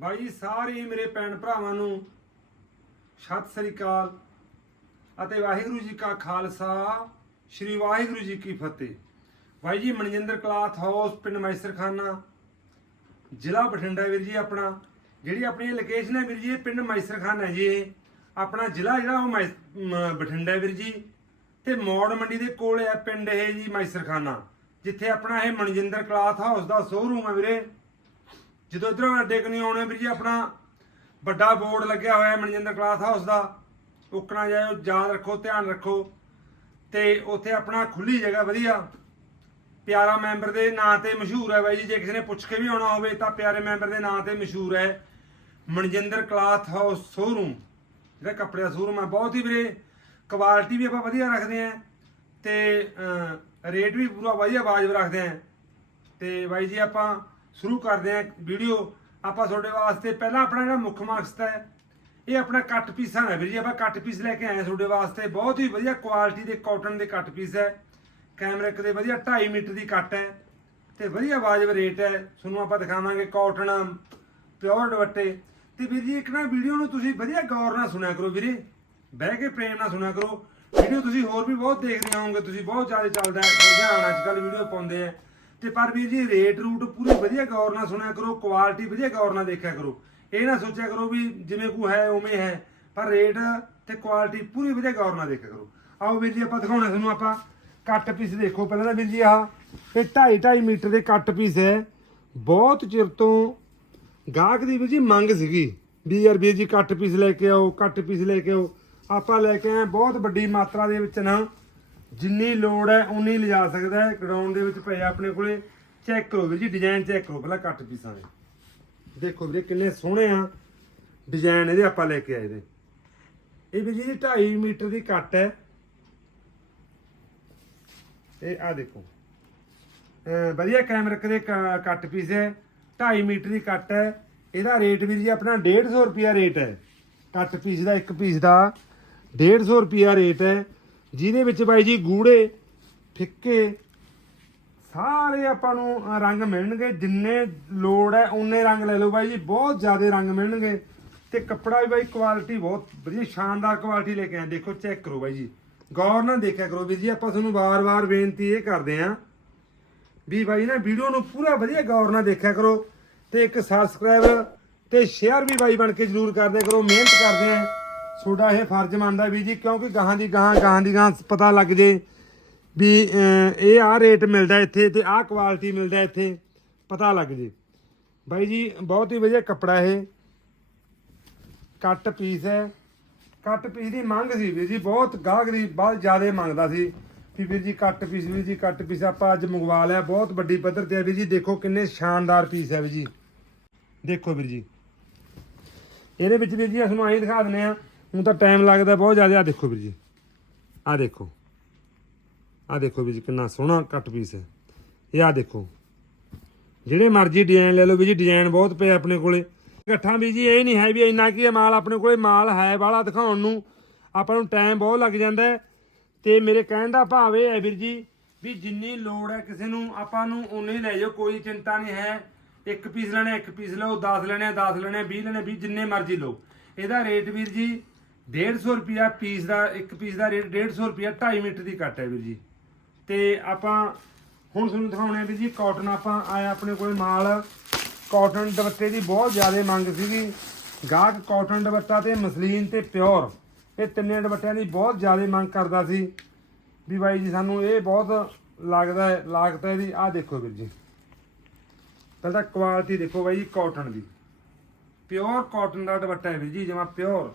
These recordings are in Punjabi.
ਬਾਈ ਜੀ, ਸਾਰੇ ਮੇਰੇ ਭੈਣ ਭਰਾਵਾਂ ਨੂੰ ਸਤਿ ਸ੍ਰੀ ਅਕਾਲ ਅਤੇ ਵਾਹਿਗੁਰੂ ਜੀ ਕਾ ਖਾਲਸਾ, ਸ੍ਰੀ ਵਾਹਿਗੁਰੂ ਜੀ ਕੀ ਫਤਿਹ। ਬਾਈ ਜੀ, ਮਨਜਿੰਦਰ ਕਲਾਥ ਹਾਊਸ, ਪਿੰਡ ਮੈਸਰਖਾਨਾ, ਜ਼ਿਲ੍ਹਾ ਬਠਿੰਡਾ ਵੀਰ ਜੀ ਆਪਣਾ। ਜਿਹੜੀ ਆਪਣੀ ਲੋਕੇਸ਼ਨ ਹੈ ਵੀਰ ਜੀ, ਇਹ ਪਿੰਡ ਮੈਸਰਖਾਨਾ ਜੀ। ਇਹ ਆਪਣਾ ਜ਼ਿਲ੍ਹਾ ਜਿਹੜਾ ਉਹ ਮੈਸ- ਬਠਿੰਡਾ ਵੀਰ ਜੀ। ਤੇ ਮੌੜ ਮੰਡੀ ਦੇ ਕੋਲ ਹੈ ਪਿੰਡ ਇਹ ਜੀ ਮੈਸਰਖਾਨਾ। ਜਿੱਥੇ ਆਪਣਾ ਇਹ ਮਨਜਿੰਦਰ ਕਲਾਥ ਹਾਊਸ ਦਾ ਸ਼ੋਅਰੂਮ ਹੈ ਵੀਰੇ। ਜਦੋਂ ਇਧਰੋਂ ਅੱਡੇ ਕਨੀ ਆਉਣੇ ਵੀਰ ਜੀ, ਆਪਣਾ ਵੱਡਾ ਬੋਰਡ ਲੱਗਿਆ ਹੋਇਆ ਮਨਜਿੰਦਰ ਕਲਾਥ ਹਾਊਸ ਦਾ। ਉੱਕਣਾ ਜਾਇਓ, ਯਾਦ ਰੱਖੋ, ਧਿਆਨ ਰੱਖੋ। ਤੇ ਉੱਥੇ ਆਪਣਾ ਖੁੱਲੀ ਜਗ੍ਹਾ ਵਧੀਆ। ਪਿਆਰਾ ਮੈਂਬਰ ਦੇ ਨਾਂ ਤੇ ਮਸ਼ਹੂਰ ਹੈ ਬਾਈ ਜੀ, ਜੇ ਕਿਸੇ ਨੇ ਪੁੱਛ ਕੇ ਵੀ ਆਉਣਾ ਹੋਵੇ ਤਾਂ ਪਿਆਰੇ ਮੈਂਬਰ ਦੇ ਨਾਂ ਤੇ ਮਸ਼ਹੂਰ ਹੈ ਮਨਜਿੰਦਰ ਕਲਾਥ ਹਾਊਸ ਸ਼ੋਰੂਮ ਜਿਹੜਾ ਕੱਪੜੇ ਦਾ ਸ਼ੋਰੂਮ ਹੈ ਬਹੁਤ ਹੀ ਵੀਰੇ। ਕੁਆਲਿਟੀ ਵੀ ਆਪਾਂ ਵਧੀਆ ਰੱਖਦੇ ਆਂ ਤੇ ਰੇਟ ਵੀ ਪੂਰਾ ਵਧੀਆ ਵਾਜਬ ਰੱਖਦੇ ਆਂ ਤੇ ਬਾਈ ਜੀ ਆਪਾਂ ਸ਼ੁਰੂ ਕਰਦੇ ਹਾਂ ਵੀਡੀਓ। ਆਪਾਂ ਤੁਹਾਡੇ ਵਾਸਤੇ ਪਹਿਲਾਂ ਆਪਣਾ ਜਿਹੜਾ ਮੁੱਖ ਮਕਸਦ ਹੈ, ਇਹ ਆਪਣਾ ਕੱਟ ਪੀਸਾਂ ਹੈ ਵੀਰ ਜੀ। ਆਪਾਂ ਕੱਟ ਪੀਸ ਲੈ ਕੇ ਆਏ ਤੁਹਾਡੇ ਵਾਸਤੇ। ਬਹੁਤ ਹੀ ਵਧੀਆ ਕੁਆਲਿਟੀ ਦੇ ਕਾਟਨ ਦੇ ਕੱਟ ਪੀਸ ਹੈ। ਕੈਮਰਿਕ ਦੇ ਵਧੀਆ 2.5 ਮੀਟਰ ਦੀ ਕੱਟ ਹੈ ਤੇ ਵਧੀਆ ਵਾਜਬ ਰੇਟ ਹੈ। ਤੁਹਾਨੂੰ ਆਪਾਂ ਦਿਖਾਵਾਂਗੇ ਕਾਟਨ ਪਿਓਰ ਦੁਪੱਟੇ। ਤੇ ਵੀਰ ਜੀ, ਇੱਕ ਨਾ ਵੀਡੀਓ ਨੂੰ ਤੁਸੀਂ ਵਧੀਆ ਗੌਰ ਨਾਲ ਸੁਣਿਆ ਕਰੋ ਵੀਰੇ। ਬਹਿ ਕੇ ਪ੍ਰੇਮ ਨਾਲ ਸੁਣਿਆ ਕਰੋ। ਵੀਡੀਓ ਤੁਸੀਂ ਹੋਰ ਵੀ ਬਹੁਤ ਦੇਖਦੇ ਹੋਵੋਗੇ। ਤੁਸੀਂ ਬਹੁਤ ਜ਼ਿਆਦਾ ਚੱਲਦਾ ਹੈ। ਰੁਝਾਨ ਅੱਜ ਕੱਲ੍ਹ ਵੀਡੀਓ ਪਾਉਂਦੇ ਆ ਤੇ ਪਰ ਵੀਰ ਜੀ ਰੇਟ ਰੂਟ ਪੂਰੀ ਵਧੀਆ ਗੌਰ ਨਾਲ ਸੁਣਿਆ ਕਰੋ ਕੁਆਲਿਟੀ ਵਧੀਆ ਗੌਰ ਨਾਲ ਦੇਖਿਆ ਕਰੋ। ਇਹ ਨਾ ਸੋਚਿਆ ਕਰੋ ਵੀ ਜਿਵੇਂ ਕੋ ਹੈ, ਉਵੇਂ ਹੈ, ਪਰ ਰੇਟ ਤੇ ਕੁਆਲਿਟੀ ਪੂਰੀ ਵਧੀਆ ਗੌਰ ਨਾਲ ਦੇਖਿਆ ਕਰੋ। ਆਓ ਵੀਰ ਜੀ, ਆਪਾਂ ਦਿਖਾਉਣਾ ਤੁਹਾਨੂੰ ਆਪਾਂ। ਕੱਟ ਪੀਸ ਦੇਖੋ ਪਹਿਲਾਂ ਤਾਂ ਵੀਰ ਜੀ ਆਹ। ਇਹ 2.5 2.5 ਮੀਟਰ ਦੇ ਕੱਟ ਪੀਸ ਹੈ। ਬਹੁਤ ਚਿਰ ਤੋਂ ਗਾਹਕ ਦੀ ਵੀਰ ਜੀ ਮੰਗ ਸੀਗੀ ਵੀ ਯਾਰ ਵੀਰ ਜੀ ਕੱਟ ਪੀਸ ਲੈ ਕੇ ਆਓ ਕੱਟ ਪੀਸ ਲੈ ਕੇ ਆਓ। ਆਪਾਂ ਲੈ ਕੇ ਆਏ ਬਹੁਤ ਵੱਡੀ ਮਾਤਰਾ ਦੇ ਵਿੱਚ ਨਾ। ਜਿੰਨੀ ਲੋੜ ਹੈ, ਉਨੀ ਲਿਜਾ ਸਕਦਾ ਹੈ। ਗਰਾਊਂਡ ਦੇ ਵਿੱਚ ਪਏ ਆਪਣੇ ਕੋਲੇ। ਚੈੱਕ ਕਰੋ ਵੀਰ ਜੀ ਡਿਜ਼ਾਈਨ ਚੈੱਕ ਕਰੋ, ਪਹਿਲਾਂ ਕੱਟ ਪੀਸਾਂ ਦੇ। ਦੇਖੋ ਵੀਰੇ, ਕਿੰਨੇ ਸੋਹਣੇ ਆ। ਡਿਜ਼ਾਈਨ ਇਹਦੇ ਆਪਾਂ ਲੈ ਕੇ ਆਏ ਦੇ ਇਹ ਵੀਰ ਜੀ 2.5 ਮੀਟਰ ਦੀ ਕੱਟ ਹੈ। ਇਹ ਆ ਦੇਖੋ। ਵਧੀਆ ਕੈਮਰਾ ਕਦੇ ਕ- ਕੱਟ ਪੀਸ ਹੈ। 2.5 ਮੀਟਰ ਦੀ ਕੱਟ ਹੈ। ਇਹਦਾ ਰੇਟ ਵੀਰ ਜੀ, ਆਪਣਾ 150 ਰੁਪਿਆ ਰੇਟ ਹੈ। ਕੱਟ ਪੀਸ ਦਾ ਇੱਕ ਪੀਸ ਦਾ। 150 ਰੁਪਿਆ ਰੇਟ ਹੈ। ਜਿਹਦੇ ਵਿੱਚ ਬਾਈ ਜੀ ਗੂੜੇ, ਫਿੱਕੇ, ਸਾਰੇ ਆਪਾਂ ਨੂੰ ਰੰਗ ਮਿਲਣਗੇ, ਜਿੰਨੇ ਲੋੜ ਹੈ ਉਨੇ ਰੰਗ ਲੈ ਲਓ ਬਾਈ ਜੀ, ਬਹੁਤ ਜ਼ਿਆਦਾ ਰੰਗ ਮਿਲਣਗੇ। ਤੇ ਕੱਪੜਾ ਵੀ ਬਾਈ ਕੁਆਲਿਟੀ ਬਹੁਤ ਵਧੀਆ, ਸ਼ਾਨਦਾਰ ਕੁਆਲਿਟੀ ਲੈ ਕੇ ਆਏ ਦੇਖੋ ਚੈੱਕ ਕਰੋ ਬਾਈ ਜੀ। ਗੌਰ ਨਾਲ ਦੇਖਿਆ ਕਰੋ ਵੀਰ ਜੀ, ਆਪਾਂ ਤੁਹਾਨੂੰ ਵਾਰ-ਵਾਰ ਬੇਨਤੀ ਇਹ ਕਰਦੇ ਆਂ ਵੀ ਬਾਈ ਨਾ ਵੀਡੀਓ ਨੂੰ ਪੂਰਾ ਵਧੀਆ ਗੌਰ ਨਾਲ ਦੇਖਿਆ ਕਰੋ ਤੇ ਇੱਕ ਸਬਸਕ੍ਰਾਈਬ ਤੇ ਸ਼ੇਅਰ ਵੀ ਬਾਈ ਬਣ ਕੇ ਜਰੂਰ ਕਰਦੇ ਕਰੋ। ਮਿਹਨਤ ਕਰਦੇ ਆਂ ਤੁਹਾਡਾ ਇਹ ਫਰਜ਼ ਮੰਨਦਾ ਵੀ ਜੀ, ਕਿਉਂਕਿ ਗਾਹਾਂ ਦੀ ਗਾਹਾਂ ਗਾਹਾਂ ਦੀ ਗਾਹਾਂ ਪਤਾ ਲੱਗ ਜੇ ਵੀ ਇਹ ਆਹ ਰੇਟ ਮਿਲਦਾ ਇੱਥੇ ਤੇ ਆਹ ਕੁਆਲਿਟੀ ਮਿਲਦਾ ਇੱਥੇ, ਪਤਾ ਲੱਗ ਜੇ। ਬਾਈ ਜੀ, ਬਹੁਤ ਹੀ ਵਧੀਆ ਕੱਪੜਾ ਇਹ। ਕੱਟ ਪੀਸ ਹੈ। ਕੱਟ ਪੀਸ ਦੀ ਮੰਗ ਸੀ ਵੀਰ ਜੀ, ਬਹੁਤ ਗਾਹਕ ਦੀ ਬਹੁਤ ਜ਼ਿਆਦਾ ਮੰਗਦਾ ਸੀ ਵੀ ਵੀਰ ਜੀ, ਕੱਟ ਪੀਸ ਵੀਰ ਜੀ, ਕੱਟ ਪੀਸ ਆਪਾਂ ਅੱਜ ਮੰਗਵਾ ਲਿਆ, ਬਹੁਤ ਵੱਡੀ ਪੱਧਰ ਤੇ ਹੈ ਵੀਰ ਜੀ, ਦੇਖੋ ਕਿੰਨੇ ਸ਼ਾਨਦਾਰ ਪੀਸ ਹੈ ਵੀਰ ਜੀ। ਦੇਖੋ ਵੀਰ ਜੀ। ਇਹਦੇ ਵਿੱਚ ਵੀਰ ਜੀ ਤੁਹਾਨੂੰ ਆਹੀ ਦਿਖਾ ਦਿੰਨੇ ਆ ਹੁਣ ਤਾਂ ਟਾਈਮ ਲੱਗਦਾ ਬਹੁਤ ਜ਼ਿਆਦਾ। ਆ ਦੇਖੋ ਵੀਰ ਜੀ। ਆ ਦੇਖੋ। ਆ ਦੇਖੋ ਵੀਰ ਜੀ, ਕਿੰਨਾ ਸੋਹਣਾ ਕੱਟ ਪੀਸ ਹੈ। ਇਹ ਆ ਦੇਖੋ। ਜਿਹੜੇ ਮਰਜ਼ੀ ਡਿਜ਼ਾਈਨ ਲੈ ਲਓ ਵੀਰ ਜੀ ਡਿਜ਼ਾਈਨ ਬਹੁਤ ਪਏ ਆਪਣੇ ਕੋਲੇ। ਇਕੱਠਾ ਵੀ ਜੀ, ਇਹ ਨਹੀਂ ਹੈ ਵੀ ਇੰਨਾ ਕੀ ਹੈ ਮਾਲ, ਆਪਣੇ ਕੋਲੇ ਮਾਲ ਹੈ ਵਾਲਾ ਦਿਖਾਉਣ ਨੂੰ। ਆਪਾਂ ਨੂੰ ਟਾਈਮ ਬਹੁਤ ਲੱਗ ਜਾਂਦਾ ਹੈ। ਤੇ ਮੇਰੇ ਕਹਿਣ ਦਾ ਭਾਵ ਇਹ ਹੈ ਵੀਰ ਜੀ, ਵੀ ਜਿੰਨੀ ਲੋੜ ਹੈ ਕਿਸੇ ਨੂੰ, ਆਪਾਂ ਨੂੰ ਉਨੇ ਲੈ ਜਾਓ, ਕੋਈ ਚਿੰਤਾ ਨਹੀਂ ਹੈ। ਇੱਕ ਪੀਸ ਲੈਣਾ, ਇੱਕ ਪੀਸ ਲਓ 10 ਲੈਣੇ 10 ਲੈਣੇ 20 ਲੈਣੇ 20 ਜਿੰਨੇ ਮਰਜ਼ੀ ਲਓ। ਇਹਦਾ ਰੇਟ ਵੀਰ ਜੀ 150 ਰੁਪਿਆ ਪੀਸ ਦਾ, ਇੱਕ ਪੀਸ ਦਾ ਰੇਟ 150 ਰੁਪਿਆ 2.5 ਮੀਟਰ ਦੀ ਕੱਟ ਹੈ ਵੀਰ ਜੀ। ਤੇ ਆਪਾਂ ਹੁਣ ਤੁਹਾਨੂੰ ਦਿਖਾਉਣੇ ਆ ਵੀਰ ਜੀ ਕਾਟਨ ਆਪਾਂ ਆਇਆ ਆਪਣੇ ਕੋਲ ਮਾਲ ਕਾਟਨ ਦੁਪੱਟੇ ਦੀ ਬਹੁਤ ਜ਼ਿਆਦਾ ਮੰਗ ਸੀਗੀ। ਗਾਹਕ ਕਾਟਨ ਦੁਪੱਟਾ ਤੇ ਮਸਲੀਨ ਤੇ ਪਿਓਰ ਇਹ ਤਿੰਨੇ ਦੁਪੱਟਿਆਂ ਦੀ ਬਹੁਤ ਜ਼ਿਆਦਾ ਮੰਗ ਕਰਦਾ ਸੀ। ਵੀ ਬਾਈ ਜੀ, ਸਾਨੂੰ ਇਹ ਬਹੁਤ ਲੱਗਦਾ ਹੈ, ਲਾਗਤ ਹੈ ਇਹਦੀ ਆਹ ਦੇਖੋ ਵੀਰ ਜੀ। ਪਹਿਲਾਂ ਕੁਆਲਿਟੀ ਦੇਖੋ ਬਾਈ ਜੀ ਕਾਟਨ ਦੀ। ਪਿਓਰ ਕਾਟਨ ਦਾ ਦੁਪੱਟਾ ਹੈ ਵੀਰ ਜੀ ਜਮਾ ਪਿਓਰ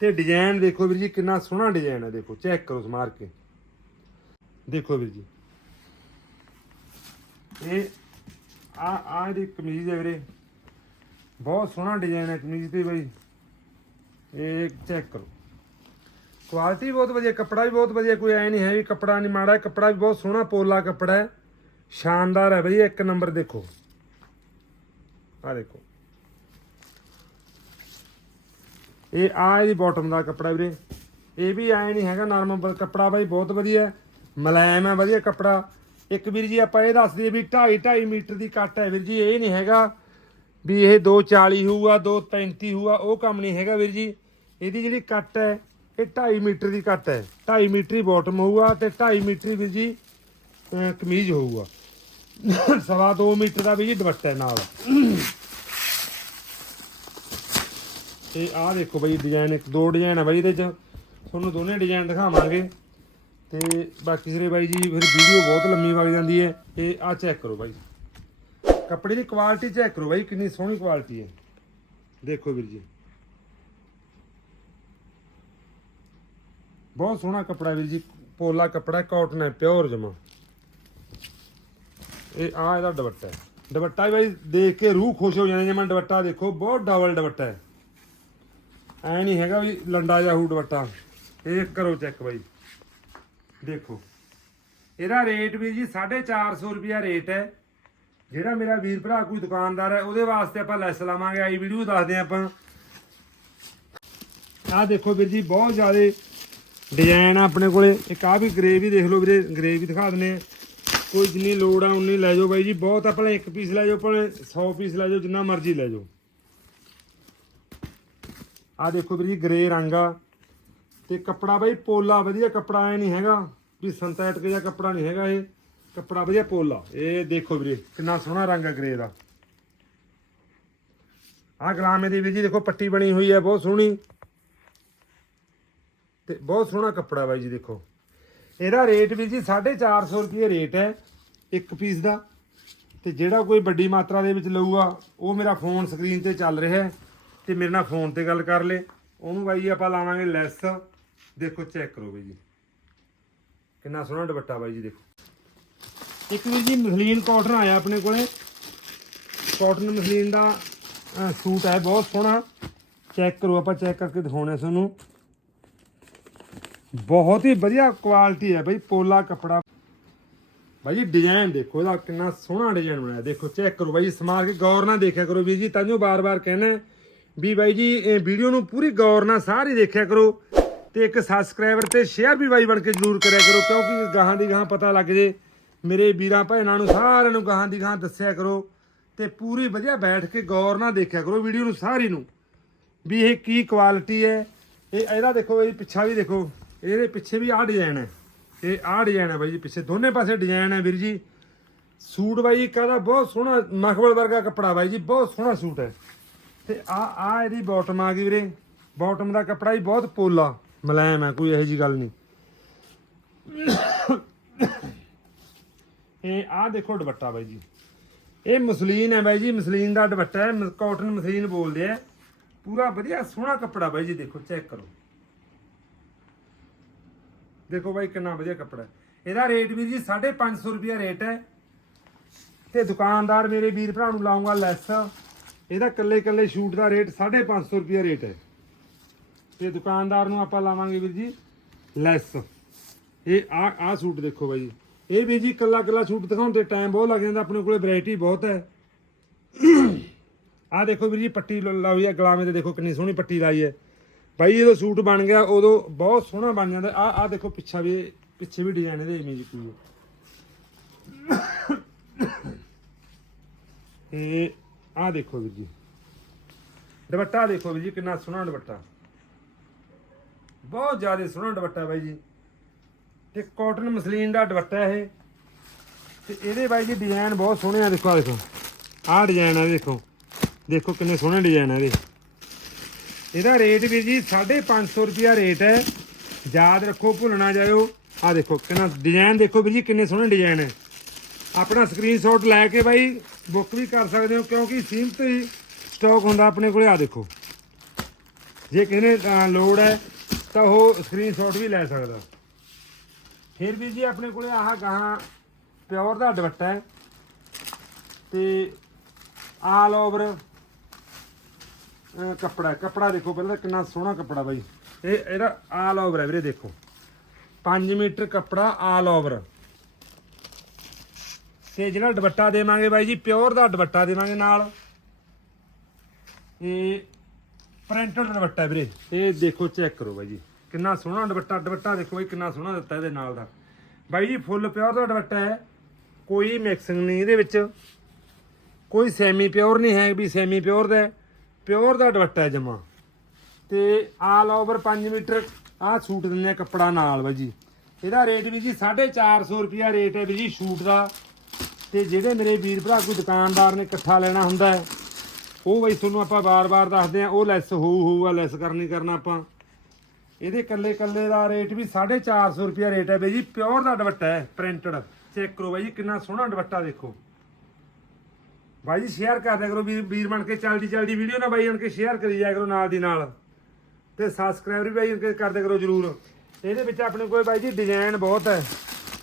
ਤੇ ਡਿਜ਼ਾਈਨ ਦੇਖੋ ਵੀਰ ਜੀ, ਕਿੰਨਾ ਸੋਹਣਾ ਡਿਜ਼ਾਈਨ ਹੈ, ਦੇਖੋ ਚੈੱਕ ਕਰੋ ਸਮਾਰ ਕੇ। ਦੇਖੋ ਵੀਰ ਜੀ। ਇਹ ਆ ਆ ਇਹਦੀ ਕਮੀਜ਼ ਹੈ ਵੀਰੇ, ਬਹੁਤ ਸੋਹਣਾ ਡਿਜ਼ਾਈਨ ਹੈ ਕਮੀਜ਼ ਤੇ ਬਾਈ। ਇਹ ਚੈੱਕ ਕਰੋ। ਕੁਆਲਿਟੀ ਬਹੁਤ ਵਧੀਆ, ਕੱਪੜਾ ਵੀ ਬਹੁਤ ਵਧੀਆ, ਕੋਈ ਐ ਨਹੀਂ ਹੈ ਵੀ ਕੱਪੜਾ ਨਹੀਂ ਮਾੜਾ, ਕੱਪੜਾ ਵੀ ਬਹੁਤ ਸੋਹਣਾ, ਪੋਲਾ ਕੱਪੜਾ ਹੈ। ਸ਼ਾਨਦਾਰ ਹੈ ਬਈ, ਇੱਕ ਨੰਬਰ ਦੇਖੋ। ਆ ਦੇਖੋ। ਇਹ ਆ ਇਹਦੀ ਬਾਟਮ ਦਾ ਕੱਪੜਾ ਵੀਰੇ। ਇਹ ਵੀ ਐ ਨਹੀਂ ਹੈਗਾ ਨਰਮ ਕੱਪੜਾ ਬਾਈ, ਬਹੁਤ ਵਧੀਆ ਹੈ। ਮੁਲਾਇਮ ਹੈ, ਵਧੀਆ ਕੱਪੜਾ। ਇੱਕ ਵੀਰ ਜੀ ਆਪਾਂ ਇਹ ਦੱਸ ਦਈਏ ਵੀ 2.5 2.5 ਮੀਟਰ ਦੀ ਕੱਟ ਹੈ ਵੀਰ ਜੀ, ਇਹ ਨਹੀਂ ਹੈਗਾ। ਵੀ ਇਹ 240 ਹੋਊਗਾ 235 ਹੋਊਗਾ, ਉਹ ਕੰਮ ਨਹੀਂ ਹੈਗਾ ਵੀਰ ਜੀ। ਇਹਦੀ ਜਿਹੜੀ ਕੱਟ ਹੈ, ਇਹ 2.5 ਮੀਟਰ ਦੀ ਕੱਟ ਹੈ। 2.5 ਮੀਟਰ ਹੀ ਬਾਟਮ ਹੋਊਗਾ ਤੇ 2.5 ਮੀਟਰ ਵੀਰ ਜੀ ਕਮੀਜ਼ ਹੋਊਗਾ। ਸਵਾ 2 ਮੀਟਰ ਦਾ ਵੀ ਜੀ ਦੁਪੱਟਾ ਨਾਲ। ਤੇ ਆਹ ਦੇਖੋ ਬਈ ਡਿਜ਼ਾਈਨ ਇੱਕ ਦੋ ਡਿਜ਼ਾਈਨ ਆ ਬਾਈ ਇਹਦੇ ਚ। ਤੁਹਾਨੂੰ ਦੋਨੇ ਡਿਜ਼ਾਈਨ ਦਿਖਾਵਾਂਗੇ। ਤੇ ਬਾਕੀ ਸਿਰੇ ਬਾਈ ਜੀ, ਫਿਰ ਵੀਡੀਓ ਬਹੁਤ ਲੰਮੀ ਵਗ ਜਾਂਦੀ ਹੈ। ਇਹ ਆ ਚੈੱਕ ਕਰੋ ਬਾਈ। ਕੱਪੜੇ ਦੀ ਕੁਆਲਿਟੀ ਚੈੱਕ ਕਰੋ ਬਾਈ, ਕਿੰਨੀ ਸੋਹਣੀ ਕੁਆਲਿਟੀ ਹੈ। ਦੇਖੋ ਵੀਰ ਜੀ। ਬਹੁਤ ਸੋਹਣਾ ਕੱਪੜਾ ਵੀਰ ਜੀ, ਪੋਲਾ ਕੱਪੜਾ ਕਾਟਨ ਹੈ ਪਿਓਰ ਜਮਾ। ਇਹ ਆ ਇਹਦਾ ਦੁਪੱਟਾ ਹੈ। ਦੁਪੱਟਾ ਵੀ ਬਾਈ ਦੇਖ ਕੇ ਰੂਹ ਖੁਸ਼ ਹੋ ਜਾਣੀ ਜੇ ਮੈਂ ਦੁਪੱਟਾ ਦੇਖੋ, ਬਹੁਤ ਡਬਲ ਦੁਪੱਟਾ ਹੈ। ਐ ਨਹੀਂ ਹੈਗਾ ਵੀ ਲੰਡਾ ਜਿਹਾ ਹੂ ਦੁਪੱਟਾ ਇਹ ਕਰੋ ਚੈੱਕ ਬਾਈ। ਦੇਖੋ। ਇਹਦਾ ਰੇਟ ਵੀ ਜੀ 450 ਰੁਪਿਆ ਰੇਟ ਹੈ। ਜਿਹੜਾ ਮੇਰਾ ਵੀਰ ਭਰਾ ਕੋਈ ਦੁਕਾਨਦਾਰ ਹੈ, ਉਹਦੇ ਵਾਸਤੇ ਆਪਾਂ ਲੈਸ ਲਾਵਾਂਗੇ। ਆਈ ਵੀਡੀਓ ਦੱਸਦੇ ਹਾਂ ਆਪਾਂ। ਆਹ ਦੇਖੋ ਵੀਰ ਜੀ, ਬਹੁਤ ਜ਼ਿਆਦਾ ਡਿਜ਼ਾਈਨ ਆ ਆਪਣੇ ਕੋਲੇ। ਇੱਕ ਆ ਵੀ ਗ੍ਰੇ ਵੀ ਦੇਖ ਲਓ ਵੀਰੇ ਗ੍ਰੇ ਵੀ ਦਿਖਾ ਦਿੰਦੇ ਆ ਕੋਈ ਜਿੰਨੀ ਲੋੜ ਆ, ਉਨੀ ਲੈ ਜਾਓ ਬਾਈ ਜੀ। ਬਹੁਤ ਆ ਭਲੇ ਇੱਕ ਪੀਸ ਲੈ ਜਾਓ, ਭਲੇ 100 ਪੀਸ ਲੈ ਜਾਓ, ਜਿੰਨਾ ਮਰਜ਼ੀ ਲੈ ਜਾਓ। ਆ ਦੇਖੋ ਵੀਰ ਜੀ ਗ੍ਰੇ ਰੰਗ ਆ। ਤੇ ਕੱਪੜਾ ਬਾਈ ਪੋਲਾ, ਵਧੀਆ ਕੱਪੜਾ ਐ ਨਹੀਂ ਹੈਗਾ। ਵੀ ਸਿੰਥੈਟਿਕ ਜਿਹਾ ਕੱਪੜਾ ਨਹੀਂ ਹੈਗਾ ਇਹ। ਕੱਪੜਾ ਵਧੀਆ ਪੋਲਾ। ਇਹ ਦੇਖੋ ਵੀਰੇ, ਕਿੰਨਾ ਸੋਹਣਾ ਰੰਗ ਆ ਗ੍ਰੇ ਦਾ। ਆਹ ਗਲਾਮੇ ਦੀ ਵੀਰ ਜੀ ਦੇਖੋ, ਪੱਟੀ ਬਣੀ ਹੋਈ ਹੈ ਬਹੁਤ ਸੋਹਣੀ। ਤੇ ਬਹੁਤ ਸੋਹਣਾ ਕੱਪੜਾ ਬਾਈ ਜੀ ਦੇਖੋ। ਇਹਦਾ ਰੇਟ ਵੀਰ ਜੀ 450 ਰੁਪਏ ਰੇਟ ਹੈ ਇੱਕ ਪੀਸ ਦਾ। ਤੇ ਜਿਹੜਾ ਕੋਈ ਵੱਡੀ ਮਾਤਰਾ ਦੇ ਵਿੱਚ ਲਊਗਾ, ਉਹ ਮੇਰਾ ਫੋਨ ਸਕਰੀਨ ਤੇ ਚੱਲ ਰਿਹਾ ਹੈ ਤੇ ਮੇਰੇ ਨਾਲ ਫੋਨ ਤੇ ਗੱਲ ਕਰ ਲੇ। ਉਹਨੂੰ ਬਾਈ ਜੀ ਆਪਾਂ ਲਾਵਾਂਗੇ ਲੈਸ। ਦੇਖੋ ਚੈੱਕ ਕਰੋ ਬਾਈ ਜੀ। ਕਿੰਨਾ ਸੋਹਣਾ ਦੁਪੱਟਾ ਬਾਈ ਜੀ, ਦੇਖੋ। ਇੱਕ ਵੀਰ ਜੀ ਮਸਲੀਨ ਕਾਟਨ ਆਇਆ ਆਪਣੇ ਕੋਲੇ। ਕਾਟਨ ਮਸਲੀਨ ਦਾ ਸੂਟ ਹੈ, ਬਹੁਤ ਸੋਹਣਾ। ਚੈੱਕ ਕਰੋ, ਆਪਾਂ ਚੈੱਕ ਕਰਕੇ ਦਿਖਾਉਣੇ ਤੁਹਾਨੂੰ। ਬਹੁਤ ਹੀ ਵਧੀਆ ਕੁਆਲਿਟੀ ਹੈ ਬਾਈ, ਪੋਲਾ ਕੱਪੜਾ। ਬਾਈ ਜੀ ਡਿਜ਼ਾਈਨ ਦੇਖੋ, ਇਹਦਾ ਕਿੰਨਾ ਸੋਹਣਾ ਡਿਜ਼ਾਈਨ ਬਣਾਇਆ। ਦੇਖੋ ਚੈੱਕ ਕਰੋ ਬਾਈ ਜੀ ਸਮਾਰ ਕੇ ਗੌਰ ਨਾਲ ਦੇਖਿਆ ਕਰੋ ਵੀਰ ਜੀ, ਤਾਂ ਜੋ ਬਾਰ-ਬਾਰ ਕਹਿਣਾ ਵੀ ਬਾਈ ਜੀ, ਇਹ ਵੀਡੀਓ ਨੂੰ ਪੂਰੀ ਗੌਰ ਨਾਲ ਸਾਰੀ ਦੇਖਿਆ ਕਰੋ ਤੇ ਇੱਕ ਸਬਸਕ੍ਰਾਈਬਰ ਤੇ ਸ਼ੇਅਰ ਵੀ ਬਾਈ ਬਣ ਕੇ ਜਰੂਰ ਕਰਿਆ ਕਰੋ, ਕਿਉਂਕਿ ਗਾਹਾਂ ਦੀ ਗਾਹਾਂ ਪਤਾ ਲੱਗ ਜੇ। ਮੇਰੇ ਵੀਰਾਂ ਭੈਣਾਂ ਨੂੰ ਸਾਰਿਆਂ ਨੂੰ ਗਾਹਾਂ ਦੀ ਗਾਹਾਂ ਦੱਸਿਆ ਕਰੋ ਤੇ ਪੂਰੀ ਵਧੀਆ ਬੈਠ ਕੇ ਗੌਰ ਨਾਲ ਦੇਖਿਆ ਕਰੋ ਵੀਡੀਓ ਨੂੰ ਸਾਰੀ ਨੂੰ। ਵੀ ਇਹ ਕੀ ਕੁਆਲਿਟੀ ਹੈ, ਇਹ ਇਹਦਾ ਦੇਖੋ ਇਹ ਪਿੱਛਾ ਵੀ ਦੇਖੋ, ਇਹਦੇ ਪਿੱਛੇ ਵੀ ਆਹ ਡਿਜ਼ਾਈਨ ਹੈ। ਇਹ ਆਹ ਡਿਜ਼ਾਈਨ ਹੈ ਬਾਈ ਜੀ, ਪਿੱਛੇ ਦੋਨੇ ਪਾਸੇ ਡਿਜ਼ਾਈਨ ਹੈ ਵੀਰ ਜੀ। ਸੂਟ ਬਾਈ ਕਹਿੰਦਾ ਬਹੁਤ ਸੋਹਣਾ ਮਖਮਲ ਵਰਗਾ ਕੱਪੜਾ ਬਾਈ ਜੀ, ਬਹੁਤ ਸੋਹਣਾ ਸੂਟ ਹੈ। ਤੇ ਆ ਆ ਇਹਦੀ ਬਾਟਮ ਆ ਗਈ ਵੀਰੇ। ਬਾਟਮ ਦਾ ਕੱਪੜਾ ਹੀ ਬਹੁਤ ਪੋਲਾ ਮੁਲਾਇਮ ਹੈ, ਕੋਈ ਇਹੋ ਜੀ ਗੱਲ ਨਹੀਂ। ਇਹ ਆ ਦੇਖੋ ਦੁਪੱਟਾ ਬਾਈ ਜੀ। ਇਹ ਮਸਲੀਨ ਹੈ ਬਾਈ ਜੀ, ਮਸਲੀਨ ਦਾ ਦੁਪੱਟਾ ਹੈ ਕਾਟਨ ਮਸਲੀਨ ਬੋਲਦੇ ਆ। ਪੂਰਾ ਵਧੀਆ ਸੋਹਣਾ ਕੱਪੜਾ ਬਾਈ ਜੀ, ਦੇਖੋ ਚੈੱਕ ਕਰੋ। ਦੇਖੋ ਬਾਈ, ਕਿੰਨਾ ਵਧੀਆ ਕੱਪੜਾ ਇਹਦਾ ਰੇਟ ਵੀਰ ਜੀ 550 ਰੁਪਿਆ ਰੇਟ ਹੈ। ਤੇ ਦੁਕਾਨਦਾਰ ਮੇਰੇ ਵੀਰ ਭਰਾ ਨੂੰ ਲਾਉਂਗਾ ਲੈਸ। ਇਹਦਾ ਕੱਲੇ ਕੱਲੇ ਸ਼ੂਟ ਦਾ ਰੇਟ 550 ਰੁਪਿਆ ਰੇਟ ਹੈ। ਤੇ ਦੁਕਾਨਦਾਰ ਨੂੰ ਆਪਾਂ ਲਾਵਾਂਗੇ ਵੀਰ ਜੀ ਲੈਸ। ਇਹ ਆ ਆ ਸੂਟ ਦੇਖੋ ਬਾਈ। ਜੀ ਇਹ ਵੀ ਜੀ ਕੱਲਾ ਕੱਲਾ ਸੂਟ ਦਿਖਾਉਣ ਤੇ ਟਾਈਮ ਬਹੁਤ ਲੱਗ ਜਾਂਦਾ, ਆਪਣੇ ਕੋਲੇ ਵੈਰਾਈਟੀ ਬਹੁਤ ਹੈ। ਆ ਦੇਖੋ ਵੀਰ ਜੀ ਪੱਟੀ ਲਾਈ ਹੈ ਗਲਾਮੇ ਤੇ ਦੇਖੋ ਕਿੰਨੀ ਸੋਹਣੀ ਪੱਟੀ ਲਾਈ ਹੈ। ਬਾਈ, ਜਦੋਂ ਸੂਟ ਬਣ ਗਿਆ, ਉਦੋਂ ਬਹੁਤ ਸੋਹਣਾ ਬਣ ਜਾਂਦਾ। ਆ ਆ ਦੇਖੋ ਪਿੱਛਾ ਵੀ, ਪਿੱਛੇ ਵੀ ਡਿਜ਼ਾਈਨ ਇਹਦੇ ਇਮੇਜ ਕੋਈ ਹੈ। ਇਹ ਆਹ ਦੇਖੋ ਵੀਰ ਜੀ। ਦੁਪੱਟਾ ਦੇਖੋ ਵੀਰ ਜੀ, ਕਿੰਨਾ ਸੋਹਣਾ ਦੁਪੱਟਾ। ਬਹੁਤ ਜ਼ਿਆਦਾ ਸੋਹਣਾ ਦੁਪੱਟਾ ਬਾਈ ਜੀ। ਤੇ ਕਾਟਨ ਮਸਲੀਨ ਦਾ ਦੁਪੱਟਾ ਇਹ। ਤੇ ਇਹਦੇ ਬਾਈ ਜੀ ਡਿਜ਼ਾਈਨ ਬਹੁਤ ਸੋਹਣੇ ਆ, ਦੇਖੋ ਆ ਦੇਖੋ। ਆਹ ਡਿਜ਼ਾਈਨ ਆ, ਦੇਖੋ। ਦੇਖੋ ਕਿੰਨੇ ਸੋਹਣੇ ਡਿਜ਼ਾਈਨ ਆ ਇਹਦੇ। ਇਹਦਾ ਰੇਟ ਵੀਰ ਜੀ 550 ਰੁਪਿਆ ਰੇਟ ਹੈ। ਯਾਦ ਰੱਖੋ ਭੁੱਲ ਨਾ ਜਾਇਓ। ਆ ਦੇਖੋ ਕਿੰਨਾ ਡਿਜ਼ਾਈਨ ਦੇਖੋ ਵੀਰ ਜੀ, ਕਿੰਨੇ ਸੋਹਣੇ ਡਿਜ਼ਾਈਨ ਹੈ ਆਪਣਾ ਸਕਰੀਨਸ਼ਾਟ ਲੈ ਕੇ ਬਾਈ ਬੁੱਕ ਵੀ ਕਰ ਸਕਦੇ ਹੋ, ਕਿਉਂਕਿ ਸੀਮਤ ਹੀ ਸਟਾਕ ਹੁੰਦਾ ਆਪਣੇ ਕੋਲੇ। ਆ ਦੇਖੋ। ਜੇ ਕਿਸੇ ਨੇ ਲੋੜ ਹੈ, ਤਾਂ ਉਹ ਸਕਰੀਨਸ਼ਾਟ ਵੀ ਲੈ ਸਕਦਾ। ਫਿਰ ਵੀ ਜੀ ਆਪਣੇ ਕੋਲੇ ਆਹ ਗਾਹਾਂ ਪਿਓਰ ਦਾ ਦੁਪੱਟਾ ਹੈ। ਤੇ ਆਲ ਓਵਰ ਕੱਪੜਾ ਕੱਪੜਾ ਦੇਖੋ, ਪਹਿਲਾਂ ਤਾਂ ਕਿੰਨਾ ਸੋਹਣਾ ਕੱਪੜਾ ਬਾਈ। ਇਹ, ਇਹਦਾ ਆਲ ਓਵਰ ਹੈ ਵੀਰੇ, ਦੇਖੋ। 5 ਮੀਟਰ ਕੱਪੜਾ ਆਲ ਓਵਰ ਤੇ ਜਿਹੜਾ ਦੁਪੱਟਾ ਦੇਵਾਂਗੇ ਬਾਈ ਜੀ ਪਿਓਰ ਦਾ ਦੁਪੱਟਾ ਦੇਵਾਂਗੇ ਨਾਲ। ਇਹ ਪ੍ਰਿੰਟਡ ਦੁਪੱਟਾ ਵੀਰੇ। ਇਹ ਦੇਖੋ ਚੈੱਕ ਕਰੋ ਬਾਈ ਜੀ। ਕਿੰਨਾ ਸੋਹਣਾ ਦੁਪੱਟਾ ਦੁਪੱਟਾ ਦੇਖੋ ਬਾਈ ਕਿੰਨਾ ਸੋਹਣਾ ਦਿੱਤਾ ਇਹਦੇ ਨਾਲ ਦਾ। ਬਾਈ ਜੀ ਫੁੱਲ ਪਿਓਰ ਦਾ ਦੁਪੱਟਾ ਹੈ। ਕੋਈ ਮਿਕਸਿੰਗ ਨਹੀਂ ਇਹਦੇ ਵਿੱਚ। ਕੋਈ ਸੈਮੀ ਪਿਓਰ ਨਹੀਂ ਹੈ ਵੀ ਸੈਮੀ ਪਿਓਰ ਦਾ ਪਿਓਰ ਦਾ ਦੁਪੱਟਾ ਹੈ ਜਮਾ। ਤੇ ਆਲ ਓਵਰ 5 ਮੀਟਰ ਆਹ ਸੂਟ ਦਿੰਦੇ ਆ ਕੱਪੜਾ ਨਾਲ ਬਾਈ ਜੀ। ਇਹਦਾ ਰੇਟ ਵੀ ਜੀ 450 ਰੁਪਿਆ ਰੇਟ ਹੈ ਵੀ ਜੀ ਸੂਟ ਦਾ। ਤੇ ਜਿਹੜੇ ਮੇਰੇ ਵੀਰ ਭਰਾ ਕੋਈ ਦੁਕਾਨਦਾਰ ਨੇ ਇਕੱਠਾ ਲੈਣਾ ਹੁੰਦਾ ਹੈ, ਉਹ ਬਈ ਤੁਹਾਨੂੰ ਆਪਾਂ ਬਾਰ-ਬਾਰ ਦੱਸਦੇ ਆ ਉਹ ਲੈਸ ਹੋਊ ਹੋਊਗਾ ਲੈਸ ਕਰਨੀ ਕਰਨਾ ਆਪਾਂ। ਇਹਦੇ ਕੱਲੇ ਕੱਲੇ ਦਾ ਰੇਟ ਵੀ 450 ਰੁਪਿਆ ਰੇਟ ਹੈ ਬਈ ਜੀ, ਪਿਓਰ ਦਾ ਦੁਪੱਟਾ ਹੈ, ਪ੍ਰਿੰਟਡ। ਚੈੱਕ ਕਰੋ ਬਾਈ ਜੀ, ਕਿੰਨਾ ਸੋਹਣਾ ਦੁਪੱਟਾ ਦੇਖੋ। ਬਾਈ ਜੀ ਸ਼ੇਅਰ ਕਰ ਦਿਆ ਕਰੋ ਵੀਰ ਵੀਰ ਬਣ ਕੇ ਚਲਦੀ ਚਲਦੀ ਵੀਡੀਓ ਨਾ ਬਾਈ ਬਣ ਕੇ ਸ਼ੇਅਰ ਕਰੀ ਜਾਇਆ ਕਰੋ ਨਾਲ ਦੀ ਨਾਲ। ਤੇ ਸਬਸਕ੍ਰਾਈਬ ਵੀ ਬਾਈ ਬਣ ਕਰ ਦਿਆ ਕਰੋ ਜਰੂਰ। ਇਹਦੇ ਵਿੱਚ ਆਪਣੇ ਕੋਲ ਬਾਈ ਜੀ ਡਿਜ਼ਾਈਨ ਬਹੁਤ ਹੈ।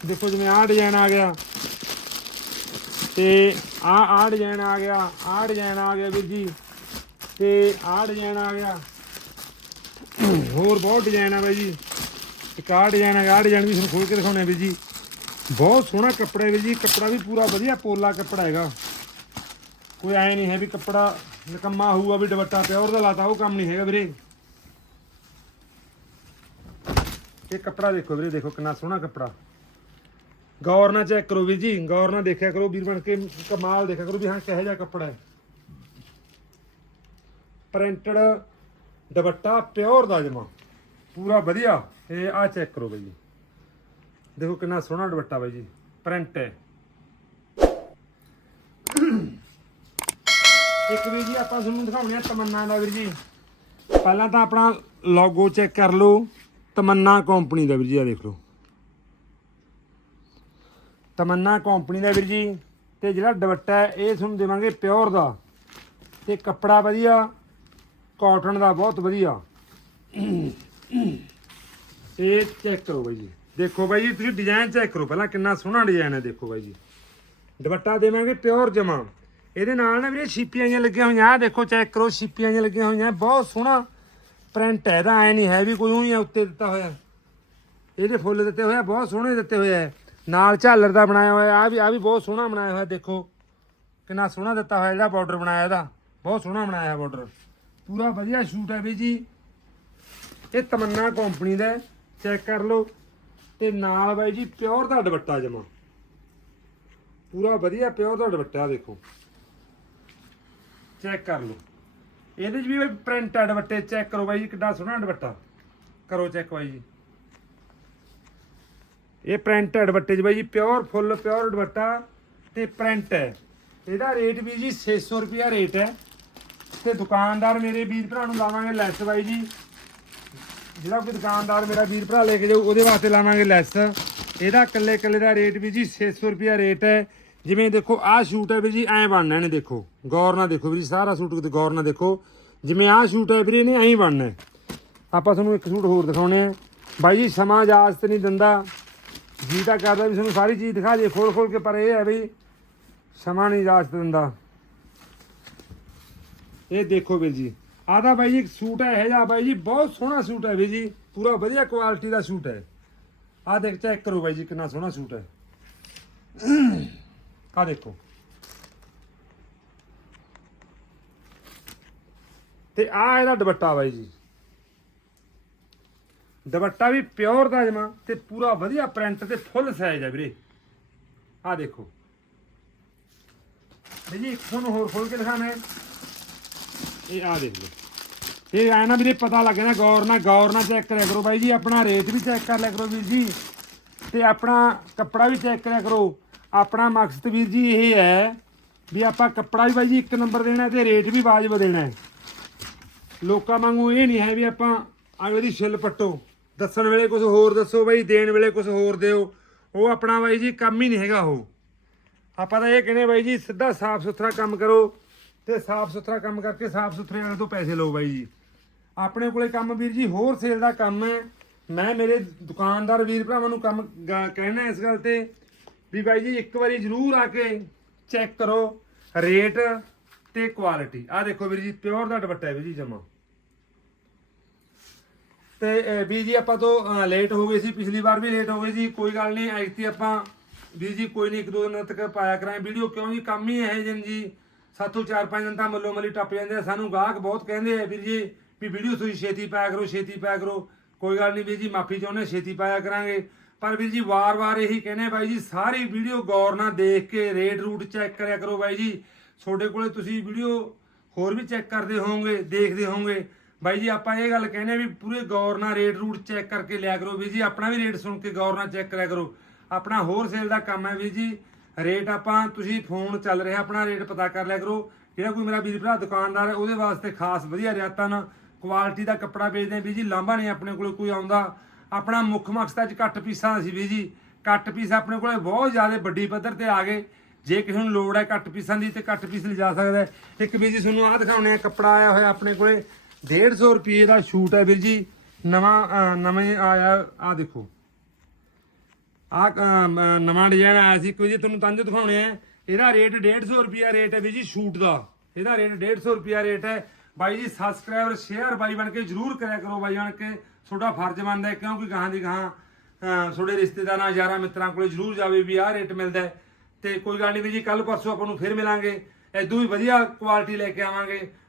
ਦੇਖੋ ਜਿਵੇਂ ਆਹ ਡਿਜ਼ਾਈਨ ਆ ਗਿਆ। ਤੇ ਆਹ ਆਹ ਡਿਜ਼ਾਈਨ ਆ ਗਿਆ ਆਹ ਡਿਜ਼ਾਈਨ ਆ ਗਿਆ ਵੀਰ ਜੀ। ਤੇ ਆਹ ਡਿਜ਼ਾਈਨ ਆ ਗਿਆ। ਹੋਰ ਬਹੁਤ ਡਿਜ਼ਾਈਨ ਆ ਬਾਈ ਜੀ। ਇੱਕ ਆਹ ਡਿਜ਼ਾਈਨ ਆ ਆਹ ਡਿਜ਼ਾਈਨ ਵੀ ਤੁਹਾਨੂੰ ਖੋਲ ਕੇ ਦਿਖਾਉਣੇ ਵੀਰ ਜੀ। ਬਹੁਤ ਸੋਹਣਾ ਕੱਪੜਾ ਵੀਰ ਜੀ, ਕੱਪੜਾ ਵੀ ਪੂਰਾ ਵਧੀਆ ਪੋਲਾ ਕੱਪੜਾ ਹੈਗਾ। ਕੋਈ ਐ ਨਹੀਂ ਹੈ ਵੀ ਕੱਪੜਾ ਨਿਕੰਮਾ ਹੋਊਗਾ ਵੀ ਦੁਪੱਟਾ ਪਿਓਰ ਦਾ ਲਾਤਾ ਉਹ ਕੰਮ ਨਹੀਂ ਹੈਗਾ ਵੀਰੇ। ਇਹ ਕੱਪੜਾ ਦੇਖੋ ਵੀਰੇ, ਦੇਖੋ ਕਿੰਨਾ ਸੋਹਣਾ ਕੱਪੜਾ। ਗੌਰ ਨਾਲ ਚੈੱਕ ਕਰੋ ਵੀਰ ਜੀ, ਗੌਰ ਨਾਲ ਦੇਖਿਆ ਕਰੋ, ਵੀਰ ਬਣ ਕੇ ਕਮਾਲ ਦੇਖਿਆ ਕਰੋ ਵੀ ਹਾਂ, ਕਿਹੋ ਜਿਹਾ ਕੱਪੜਾ ਹੈ। ਪ੍ਰਿੰਟਡ ਦੁਪੱਟਾ ਪਿਓਰ ਦਾ ਜਮਾ। ਪੂਰਾ ਵਧੀਆ ਇਹ ਆ ਚੈੱਕ ਕਰੋ ਬਾਈ ਜੀ। ਦੇਖੋ ਕਿੰਨਾ ਸੋਹਣਾ ਦੁਪੱਟਾ ਬਾਈ ਜੀ ਪ੍ਰਿੰਟ ਹੈ। ਇੱਕ ਵੀਰ ਜੀ, ਆਪਾਂ ਤੁਹਾਨੂੰ ਦਿਖਾਉਣੇ ਆ ਤਮੰਨਾ ਦਾ ਵੀਰ ਜੀ। ਪਹਿਲਾਂ ਤਾਂ ਆਪਣਾ ਲੋਗੋ ਚੈੱਕ ਕਰ ਲਓ, ਤਮੰਨਾ ਕੰਪਨੀ ਦਾ ਵੀਰ ਜੀ ਆ ਦੇਖ ਲਓ। ਤਮੰਨਾ ਕੰਪਨੀ ਦਾ ਵੀਰ ਜੀ, ਤੇ ਜਿਹੜਾ ਦੁਪੱਟਾ ਹੈ, ਇਹ ਤੁਹਾਨੂੰ ਦੇਵਾਂਗੇ ਪਿਓਰ ਦਾ। ਤੇ ਕੱਪੜਾ ਵਧੀਆ ਕਾਟਨ ਦਾ ਬਹੁਤ ਵਧੀਆ। ਇਹ ਚੈੱਕ ਕਰੋ ਬਾਈ ਜੀ। ਦੇਖੋ ਬਾਈ ਜੀ, ਤੁਸੀਂ ਡਿਜ਼ਾਈਨ ਚੈੱਕ ਕਰੋ। ਪਹਿਲਾਂ ਕਿੰਨਾ ਸੋਹਣਾ ਡਿਜ਼ਾਈਨ ਹੈ, ਦੇਖੋ ਬਾਈ ਜੀ। ਦੁਪੱਟਾ ਦੇਵਾਂਗੇ ਪਿਓਰ ਜਮਾ। ਇਹਦੇ ਨਾਲ ਨਾ ਵੀਰੇ ਛਿੱਪੀਆਂ ਜਿਹੀਆਂ ਲੱਗੀਆਂ ਹੋਈਆਂ। ਆ ਦੇਖੋ ਚੈੱਕ ਕਰੋ, ਛਿੱਪੀਆਂ ਜਿਹੀਆਂ ਲੱਗੀਆਂ ਹੋਈਆਂ। ਬਹੁਤ ਸੋਹਣਾ ਪ੍ਰਿੰਟ ਹੈ। ਇਹਦਾ ਐ ਨਹੀਂ ਹੈ ਵੀ ਕੋਈ ਉਹੀ ਉੱਤੇ ਦਿੱਤਾ ਹੋਇਆ। ਇਹਦੇ ਫੁੱਲ ਦਿੱਤੇ ਹੋਏ ਆ, ਬਹੁਤ ਸੋਹਣੇ ਦਿੱਤੇ ਹੋਏ ਹੈ ਨਾਲ ਝਾਲਰ ਦਾ ਬਣਾਇਆ ਹੋਇਆ ਆ ਵੀ ਆ ਵੀ ਬਹੁਤ ਸੋਹਣਾ ਬਣਾਇਆ ਹੋਇਆ, ਦੇਖੋ। ਕਿੰਨਾ ਸੋਹਣਾ ਦਿੱਤਾ ਹੋਇਆ ਜਿਹੜਾ ਬਾਰਡਰ ਬਣਾਇਆ ਇਹਦਾ। ਬਹੁਤ ਸੋਹਣਾ ਬਣਾਇਆ ਹੈ ਬਾਰਡਰ ਪੂਰਾ ਵਧੀਆ ਸ਼ੂਟ ਹੈ ਵੀ ਜੀ। ਇਹ ਤਮੰਨਾ ਕੰਪਨੀ ਦਾ ਚੈੱਕ ਕਰ ਲਓ। ਤੇ ਨਾਲ ਬਾਈ ਜੀ ਪਿਓਰ ਦਾ ਦੁਪੱਟਾ ਜਮਾ। ਪੂਰਾ ਵਧੀਆ ਪਿਓਰ ਦਾ ਦੁਪੱਟਾ ਦੇਖੋ। ਚੈੱਕ ਕਰ ਲਓ। ਇਹਦੇ 'ਚ ਵੀ ਪ੍ਰਿੰਟ ਆ ਦੁਪੱਟੇ ਚੈੱਕ ਕਰੋ ਬਾਈ ਜੀ, ਕਿੱਡਾ ਸੋਹਣਾ ਦੁਪੱਟਾ। ਕਰੋ ਚੈੱਕ ਬਾਈ ਜੀ। ਇਹ ਪ੍ਰਿੰਟ ਹੈ 'ਚ ਬਾਈ ਜੀ ਪਿਓਰ ਫੁੱਲ ਪਿਓਰ ਦੁਪੱਟਾ ਤੇ ਪ੍ਰਿੰਟ ਹੈ। ਇਹਦਾ ਰੇਟ ਵੀ ਜੀ 600 ਰੁਪਿਆ ਰੇਟ ਹੈ। ਤੇ ਦੁਕਾਨਦਾਰ ਮੇਰੇ ਵੀਰ ਭਰਾ ਨੂੰ ਲਾਵਾਂਗੇ ਲੈਸ ਬਾਈ ਜੀ। ਜਿਹੜਾ ਕੋਈ ਦੁਕਾਨਦਾਰ ਮੇਰਾ ਵੀਰ ਭਰਾ ਲੈ ਕੇ ਜਾਊ, ਉਹਦੇ ਵਾਸਤੇ ਲਾਵਾਂਗੇ ਲੈਸ। ਇਹਦਾ ਇਕੱਲੇ ਇਕੱਲੇ ਦਾ ਰੇਟ ਵੀ ਜੀ 600 ਰੁਪਿਆ ਰੇਟ ਹੈ। ਜਿਵੇਂ ਦੇਖੋ, ਆਹ ਸ਼ੂਟ ਹੈ ਵੀ ਜੀ, ਐਂ ਬਣਨਾ ਇਹਨੇ ਦੇਖੋ। ਗੌਰ ਨਾਲ ਦੇਖੋ ਵੀਰ ਸਾਰਾ ਸੂਟ ਕਿਤੇ ਗੌਰ ਨਾਲ ਦੇਖੋ। ਜਿਵੇਂ ਆਹ ਸ਼ੂਟ ਹੈ ਵੀਰੇ, ਇਹਨੇ ਐਂ ਬਣਨਾ ਆਪਾਂ ਤੁਹਾਨੂੰ ਇੱਕ ਸੂਟ ਹੋਰ ਦਿਖਾਉਣੇ ਆ। ਬਾਈ ਜੀ, ਸਮਾਂ ਇਜਾਜ਼ਤ ਨਹੀਂ ਦਿੰਦਾ। ਜੀ ਤਾਂ ਕਰਦਾ ਵੀ ਤੁਹਾਨੂੰ ਸਾਰੀ ਚੀਜ਼ ਦਿਖਾ ਦੇ ਖੋਲ ਖੋਲ ਕੇ, ਪਰ ਇਹ ਹੈ ਵੀ ਸਮਾਂ ਨਹੀਂ ਇਜਾਜ਼ਤ ਦਿੰਦਾ। ਇਹ ਦੇਖੋ ਵੀਰ ਜੀ, ਆਹ ਤਾਂ ਬਾਈ ਜੀ ਇੱਕ ਸੂਟ ਹੈ, ਇਹ ਜਿਹਾ ਬਾਈ ਜੀ, ਬਹੁਤ ਸੋਹਣਾ ਸੂਟ ਹੈ ਵੀਰ ਜੀ, ਪੂਰਾ ਵਧੀਆ ਕੁਆਲਿਟੀ ਦਾ ਸੂਟ ਹੈ। ਆਹ ਦੇਖ ਚੈੱਕ ਕਰੋ ਬਾਈ ਜੀ, ਕਿੰਨਾ ਸੋਹਣਾ ਸੂਟ ਹੈ। ਆਹ ਦੇਖੋ। ਤੇ ਆਹ ਇਹਦਾ ਦੁਪੱਟਾ ਬਾਈ ਜੀ। ਦੁਪੱਟਾ ਵੀ ਪਿਓਰ ਦਾ ਜਮਾ ਤੇ ਪੂਰਾ ਵਧੀਆ ਪ੍ਰਿੰਟ ਤੇ ਫੁੱਲ ਸਾਈਜ਼ ਆ ਵੀਰੇ। ਆਹ ਦੇਖੋ। ਬਾਈ ਜੀ ਇੱਕ ਤੁਹਾਨੂੰ ਹੋਰ ਖੋਲ ਕੇ ਦਿਖਾਣਾ ਇਹ ਆ ਦੇਖ ਲਓ। ਇਹ ਆਇਆ ਨਾ ਵੀਰੇ ਪਤਾ ਲੱਗੇ ਨਾ ਗੌਰ ਨਾਲ ਗੌਰ ਨਾਲ ਚੈੱਕ ਕਰਿਆ ਕਰੋ ਬਾਈ ਜੀ। ਆਪਣਾ ਰੇਟ ਵੀ ਚੈੱਕ ਕਰ ਲਿਆ ਕਰੋ ਵੀਰ ਜੀ। ਤੇ ਆਪਣਾ ਕੱਪੜਾ ਵੀ ਚੈੱਕ ਕਰਿਆ ਕਰੋ। ਆਪਣਾ ਮਕਸਦ ਵੀਰ ਜੀ ਇਹ ਹੈ ਵੀ ਆਪਾਂ ਕੱਪੜਾ ਵੀ ਬਾਈ ਜੀ ਇੱਕ ਨੰਬਰ ਦੇਣਾ ਤੇ ਰੇਟ ਵੀ ਵਾਜਬ ਦੇਣਾ ਲੋਕਾਂ ਵਾਂਗੂ ਇਹ ਨਹੀਂ ਹੈ ਵੀ ਆਪਾਂ ਅਗਲੇ ਦੀ ਛਿੱਲ ਪੱਟੋ। ਦੱਸਣ ਵੇਲੇ ਕੁਝ ਹੋਰ ਦੱਸੋ ਬਾਈ, ਦੇਣ ਵੇਲੇ ਕੁਝ ਹੋਰ ਦਿਓ। ਉਹ ਆਪਣਾ ਬਾਈ ਜੀ ਕੰਮ ਹੀ ਨਹੀਂ ਹੈਗਾ ਉਹ। ਆਪਾਂ ਤਾਂ ਇਹ ਕਹਿੰਦੇ ਬਾਈ ਜੀ, ਸਿੱਧਾ ਸਾਫ਼ ਸੁਥਰਾ ਕੰਮ ਕਰੋ ਤੇ ਸਾਫ਼ ਸੁਥਰਾ ਕੰਮ ਕਰਕੇ ਸਾਫ਼ ਸੁਥਰੇ ਵਾਲੇ ਤੋਂ ਪੈਸੇ ਲਓ ਬਾਈ ਜੀ। ਆਪਣੇ ਕੋਲੇ ਕੰਮ ਵੀਰ ਜੀ ਹੋਰ ਸੇਲ ਦਾ ਕੰਮ ਹੈ। ਮੈਂ ਮੇਰੇ ਦੁਕਾਨਦਾਰ ਵੀਰ ਭਰਾਵਾਂ ਨੂੰ ਕੰਮ ਗ- ਕਹਿਣਾ ਇਸ ਗੱਲ ਤੇ ਵੀ ਬਾਈ ਜੀ ਇੱਕ ਵਾਰੀ ਜ਼ਰੂਰ ਆ ਕੇ ਚੈੱਕ ਕਰੋ ਰੇਟ ਤੇ ਕੁਆਲਿਟੀ ਆ ਦੇਖੋ ਵੀਰ ਜੀ ਪਿਓਰ ਦਾ ਦੁਪੱਟਾ ਹੈ ਵੀਰ ਜੀ ਜਮਾ। ਤੇ ਅਹ, ਵੀਰ ਜੀ ਆਪਾਂ ਤੋਂ ਲੇਟ ਹੋ ਗਏ ਸੀ ਪਿਛਲੀ ਵਾਰ ਵੀ ਲੇਟ ਹੋ ਗਏ ਜੀ ਕੋਈ ਗੱਲ ਨਹੀਂ ਐਤੀ ਆਪਾਂ ਵੀਰ ਜੀ ਕੋਈ ਨਹੀਂ ਇੱਕ ਦੋ ਦਿਨ ਤੱਕ ਪਾਇਆ ਕਰਾਂ ਵੀਡੀਓ ਕਿਉਂ ਜੀ ਕੰਮ ਹੀ ਇਹ ਜਨ ਜੀ। ਸਾਥੋਂ ਚਾਰ ਪੰਜ ਦਿਨ ਤਾਂ ਮੱਲੋ ਮੱਲੀ ਟੱਪ ਜਾਂਦੇ ਆ ਸਾਨੂੰ ਗਾਹਕ ਬਹੁਤ ਕਹਿੰਦੇ ਆ ਵੀਰ ਜੀ ਵੀ ਵੀਡੀਓ ਤੁਸੀਂ ਛੇਤੀ ਪਾਇਆ ਕਰੋ ਛੇਤੀ ਪਾਇਆ ਕਰੋ। ਕੋਈ ਗੱਲ ਨਹੀਂ ਵੀਰ ਜੀ ਮਾਫੀ ਚਾਹੁੰਦੇ ਛੇਤੀ ਪਾਇਆ ਕਰਾਂਗੇ। ਪਰ ਵੀਰ ਜੀ ਵਾਰ-ਵਾਰ ਇਹੀ ਕਹਿੰਦੇ ਬਾਈ ਜੀ ਸਾਰੀ ਵੀਡੀਓ ਗੌਰ ਨਾਲ ਦੇਖ ਕੇ ਰੇਟ ਰੂਟ ਚੈੱਕ ਕਰਿਆ ਕਰੋ ਬਾਈ ਜੀ। ਤੁਹਾਡੇ ਕੋਲੇ ਤੁਸੀਂ ਵੀਡੀਓ ਹੋਰ ਵੀ ਚੈੱਕ ਕਰਦੇ ਹੋਵੋਗੇ ਦੇਖਦੇ ਹੋਵੋਗੇ। ਬਾਈ ਜੀ, ਆਪਾਂ ਇਹ ਗੱਲ ਕਹਿੰਦੇ ਆ ਵੀ ਪੂਰੇ ਗੌਰ ਨਾਲ ਰੇਟ ਰੂਟ ਚੈੱਕ ਕਰਕੇ ਲਿਆ ਕਰੋ ਵੀ ਜੀ। ਆਪਣਾ ਵੀ ਰੇਟ ਸੁਣ ਕੇ ਗੌਰ ਨਾਲ ਚੈੱਕ ਕਰਿਆ ਕਰੋ। ਆਪਣਾ ਹੋਰ ਸੇਲ ਦਾ ਕੰਮ ਹੈ ਵੀਰ ਜੀ। ਰੇਟ ਆਪਾਂ, ਤੁਸੀਂ ਫੋਨ ਚੱਲ ਰਿਹਾ, ਆਪਣਾ ਰੇਟ ਪਤਾ ਕਰ ਲਿਆ ਕਰੋ। ਜਿਹੜਾ ਕੋਈ ਮੇਰਾ ਵੀਰ ਭਰਾ ਦੁਕਾਨਦਾਰ ਹੈ, ਉਹਦੇ ਵਾਸਤੇ ਖਾਸ ਵਧੀਆ ਰਿਆਤਾਂ ਨਾਲ ਕੁਆਲਿਟੀ ਦਾ ਕੱਪੜਾ ਵੇਚਦੇ ਆ ਵੀਰ ਜੀ। ਲਾਂਭਾ ਨਹੀਂ ਆਪਣੇ ਕੋਲ ਕੋਈ ਆਉਂਦਾ। ਆਪਣਾ ਮੁੱਖ ਮਕਸਦ ਅੱਜ ਕੱਟ ਪੀਸਾਂ ਦਾ ਸੀ ਵੀਰ ਜੀ। ਕੱਟ ਪੀਸ ਆਪਣੇ ਕੋਲੇ ਬਹੁਤ ਜ਼ਿਆਦਾ ਵੱਡੀ ਪੱਧਰ ਤੇ ਆ ਗਏ। ਜੇ ਕਿਸੇ ਨੂੰ ਲੋੜ ਹੈ ਕੱਟ ਪੀਸਾਂ ਦੀ ਤੇ ਕੱਟ ਪੀਸ ਲਿਜਾ ਸਕਦਾ ਇੱਕ ਵੀਰ ਜੀ, ਤੁਹਾਨੂੰ ਆਹ ਦਿਖਾਉਣੇ ਆ, ਕੱਪੜਾ ਆਇਆ ਹੋਇਆ ਆਪਣੇ ਕੋਲੇ। 150 ਰੁਪਏ ਦਾ ਸ਼ੂਟ ਹੈ ਵੀਰ ਜੀ। ਨਵਾਂ ਨਵੇਂ ਆਇਆ ਆ ਦੇਖੋ। ਆ ਨਵਾਂ ਡਿਜ਼ਾਈਨ ਆਇਆ ਸੀ। ਕੋਈ ਜੀ ਤੁਹਾਨੂੰ ਤੰਜ ਦਿਖਾਉਣੇ ਆ। ਇਹਦਾ ਰੇਟ 150 ਰੁਪਿਆ ਰੇਟ ਹੈ ਵੀਰ ਜੀ ਸ਼ੂਟ ਦਾ। ਇਹਦਾ ਰੇਟ 150 ਰੁਪਿਆ ਰੇਟ ਹੈ। ਬਾਈ ਜੀ ਸਬਸਕ੍ਰਾਈਬਰ ਸ਼ੇਅਰ ਬਾਈ ਬਣ ਕੇ ਜਰੂਰ ਕਰਿਆ ਕਰੋ ਬਾਈ ਬਣ ਕੇ। ਤੁਹਾਡਾ ਫਰਜ਼ ਬਣਦਾ ਹੈ, ਕਿਉਂਕਿ ਗਾਹਾਂ ਦੀ ਗਾਹਾਂ ਤੁਹਾਡੇ ਰਿਸ਼ਤੇਦਾਰਾਂ, ਯਾਰਾਂ, ਮਿੱਤਰਾਂ ਕੋਲੇ ਜਰੂਰ ਜਾਵੇ ਵੀ ਆਹ ਰੇਟ ਮਿਲਦਾ ਹੈ। ਤੇ ਕੋਈ ਗੱਲ ਨਹੀਂ ਵੀ ਜੀ ਕੱਲ ਪਰਸੋਂ ਆਪਾਂ ਨੂੰ ਫਿਰ ਮਿਲਾਂਗੇ। ਐਦੋਂ ਵੀ ਵਧੀਆ ਕੁਆਲਿਟੀ ਲੈ ਕੇ ਆਵਾਂਗੇ।